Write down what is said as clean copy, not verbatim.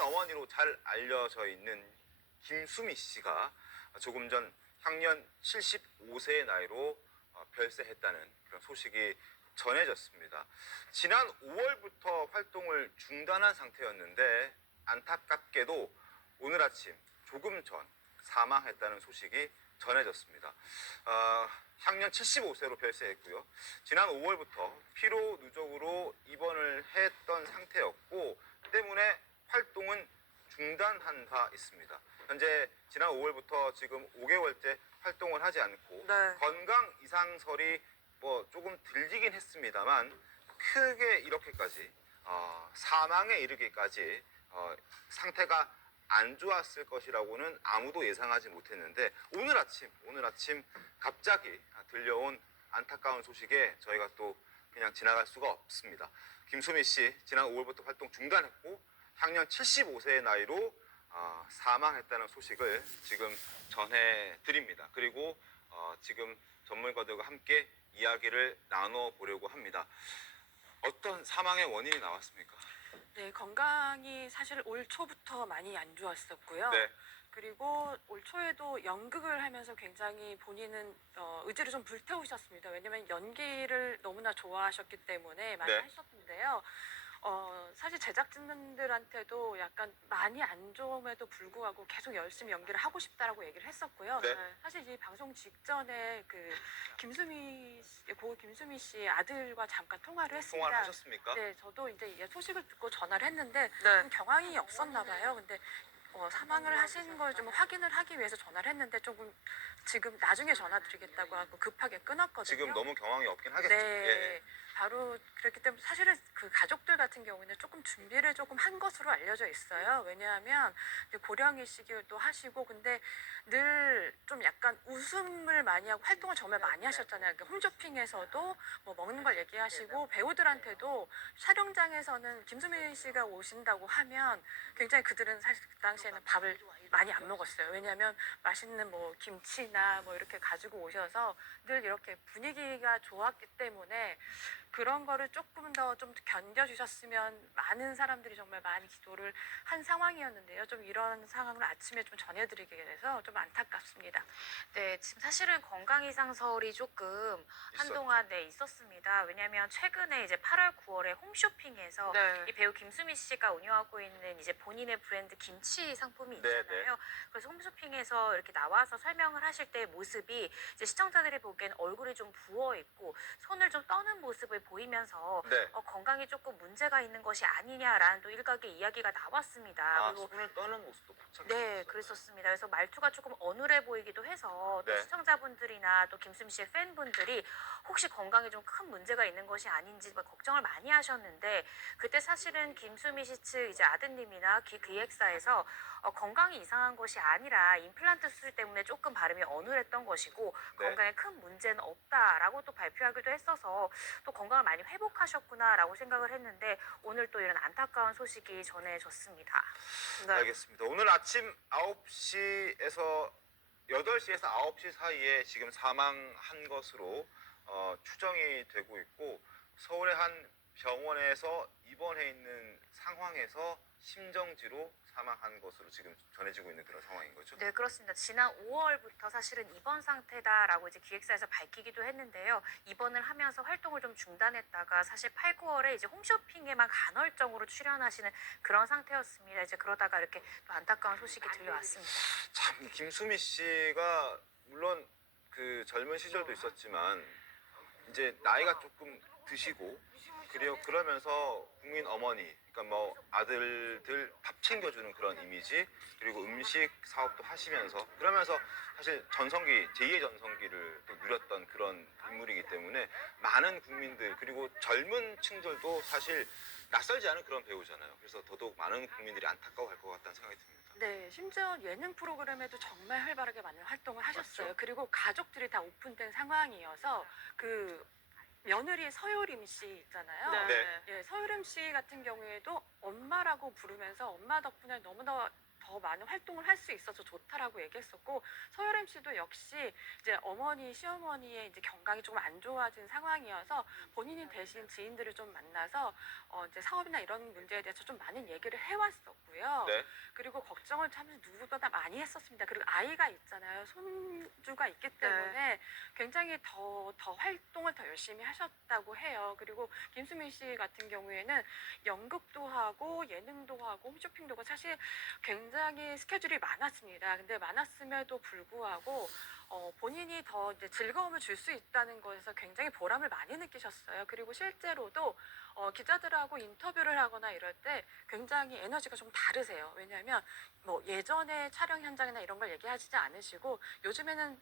어머니로 잘 알려져 있는 김수미 씨가 조금 전 향년 75세의 나이로 별세했다는 그런 소식이 전해졌습니다. 지난 5월부터 활동을 중단한 상태였는데 안타깝게도 오늘 아침 조금 전 사망했다는 소식이 전해졌습니다. 향년 75세로 별세했고요. 지난 5월부터 피로 누적으로 입원을 했던 상태였고 때문에 활동은 중단한 바 있습니다. 현재 지난 5월부터 지금 5개월째 활동을 하지 않고 네. 건강 이상설이 뭐 조금 들리긴 했습니다만 크게 이렇게까지 사망에 이르기까지 상태가 안 좋았을 것이라고는 아무도 예상하지 못했는데 오늘 아침 갑자기 들려온 안타까운 소식에 저희가 또 그냥 지나갈 수가 없습니다. 김수미 씨 지난 5월부터 활동 중단했고 향년 75세의 나이로 사망했다는 소식을 지금 전해드립니다. 그리고 지금 전문가들과 함께 이야기를 나눠보려고 합니다. 어떤 사망의 원인이 나왔습니까? 네, 건강이 사실 올 초부터 많이 안 좋았었고요. 네. 그리고 올 초에도 연극을 하면서 굉장히 본인은 의지를 좀 불태우셨습니다. 왜냐면 연기를 너무나 좋아하셨기 때문에 많이 네. 하셨는데요. 사실 제작진들한테도 약간 많이 안 좋음에도 불구하고 계속 열심히 연기를 하고 싶다라고 얘기를 했었고요. 네. 사실 이 방송 직전에 고우 김수미 씨 아들과 잠깐 통화를 했습니다. 통화를 하셨습니까? 네, 저도 이제 소식을 듣고 전화를 했는데 네. 좀 경황이 없었나 봐요. 근데 사망을 하신 걸 좀 확인을 하기 위해서 전화를 했는데 조금 지금 나중에 전화 드리겠다고 하고 급하게 끊었거든요. 지금 너무 경황이 없긴 하겠죠. 네, 예. 바로 그렇기 때문에 사실은 그 가족들 같은 경우는 조금 준비를 조금 한 것으로 알려져 있어요. 왜냐하면 이제 고령이시기도 하시고 근데 늘 좀 약간 웃음을 많이 하고 활동을 정말 많이 하셨잖아요. 그러니까 홈쇼핑에서도 뭐 먹는 걸 얘기하시고 배우들한테도 촬영장에서는 김수미 씨가 오신다고 하면 굉장히 그들은 사실 그 당시에는 밥을 많이 안 먹었어요. 왜냐하면 맛있는 뭐 김치나 뭐 이렇게 가지고 오셔서 늘 이렇게 분위기가 좋았기 때문에 그런 거를 조금 더 좀 견뎌주셨으면 많은 사람들이 정말 많이 기도를 한 상황이었는데요. 좀 이런 상황을 아침에 좀 전해드리게 돼서 좀 안타깝습니다. 네, 지금 사실은 건강 이상설이 조금 한동안 있었습니다. 왜냐하면 최근에 이제 8월, 9월에 홈쇼핑에서 네. 이 배우 김수미 씨가 운영하고 있는 이제 본인의 브랜드 김치 상품이 네, 있잖아요. 그래서 홈쇼핑에서 이렇게 나와서 설명을 하실 때 모습이 이제 시청자들이 보기엔 얼굴이 좀 부어 있고 손을 좀 떠는 모습을 보이면서 네. 건강에 조금 문제가 있는 것이 아니냐라는 또 일각의 이야기가 나왔습니다. 그리고 손을 떠는 모습도 포착. 네, 그랬었습니다. 그래서 말투가 조금 어눌해 보이기도 해서 또 네. 시청자분들이나 또 김수미 씨의 팬분들이 혹시 건강에 좀 큰 문제가 있는 것이 아닌지 걱정을 많이 하셨는데 그때 사실은 김수미 씨 측 이제 아드님이나 기획사에서 건강이 이상한 것이 아니라 임플란트 수술 때문에 조금 발음이 어눌했던 것이고 네. 건강에 큰 문제는 없다라고 또 발표하기도 했어서 또 건강을 많이 회복하셨구나라고 생각을 했는데 오늘 또 이런 안타까운 소식이 전해졌습니다. 알겠습니다. 오늘 아침 9시에서 8시에서 9시 사이에 지금 사망한 것으로 추정이 되고 있고 서울의 한 병원에서 입원해 있는 상황에서 심정지로 사망한 것으로 지금 전해지고 있는 그런 상황인 거죠. 네, 그렇습니다. 지난 5월부터 사실은 입원 상태다라고 이제 기획사에서 밝히기도 했는데요. 입원을 하면서 활동을 좀 중단했다가 사실 8, 9월에 이제 홈쇼핑에만 간헐적으로 출연하시는 그런 상태였습니다. 이제 그러다가 이렇게 또 안타까운 소식이 들려왔습니다. 참 김수미 씨가 물론 그 젊은 시절도 있었지만 이제 나이가 조금 드시고 그러면서 국민 어머니 그러니까 뭐 아들들 밥 챙겨주는 그런 이미지 그리고 음식 사업도 하시면서 그러면서 사실 전성기 제2의 전성기를 또 누렸던 그런 인물이기 때문에 많은 국민들 그리고 젊은 층들도 사실 낯설지 않은 그런 배우잖아요. 그래서 더더욱 많은 국민들이 안타까워할 것 같다는 생각이 듭니다. 네, 심지어 예능 프로그램에도 정말 활발하게 많은 활동을 하셨어요. 맞죠. 그리고 가족들이 다 오픈된 상황이어서 그 며느리 서효림 씨 있잖아요. 네. 예, 서효림 씨 같은 경우에도 엄마라고 부르면서 엄마 덕분에 너무나 더 많은 활동을 할 수 있어서 좋다라고 얘기했었고, 서유림 씨도 역시 이제 어머니, 시어머니의 이제 건강이 조금 안 좋아진 상황이어서 본인이 대신 지인들을 좀 만나서 이제 사업이나 이런 문제에 대해서 좀 많은 얘기를 해왔었고요. 네. 그리고 걱정을 참 누구보다 많이 했었습니다. 그리고 아이가 있잖아요. 손주가 있기 때문에 굉장히 더 활동을 더 열심히 하셨다고 해요. 그리고 김수민 씨 같은 경우에는 연극도 하고 예능도 하고 홈쇼핑도 하고 사실 굉장히 스케줄이 많았습니다. 근데 많았음에도 불구하고 본인이 더 이제 즐거움을 줄 수 있다는 것에서 굉장히 보람을 많이 느끼셨어요. 그리고 실제로도 기자들하고 인터뷰를 하거나 이럴 때 굉장히 에너지가 좀 다르세요. 왜냐하면 뭐 예전에 촬영 현장이나 이런 걸 얘기하시지 않으시고 요즘에는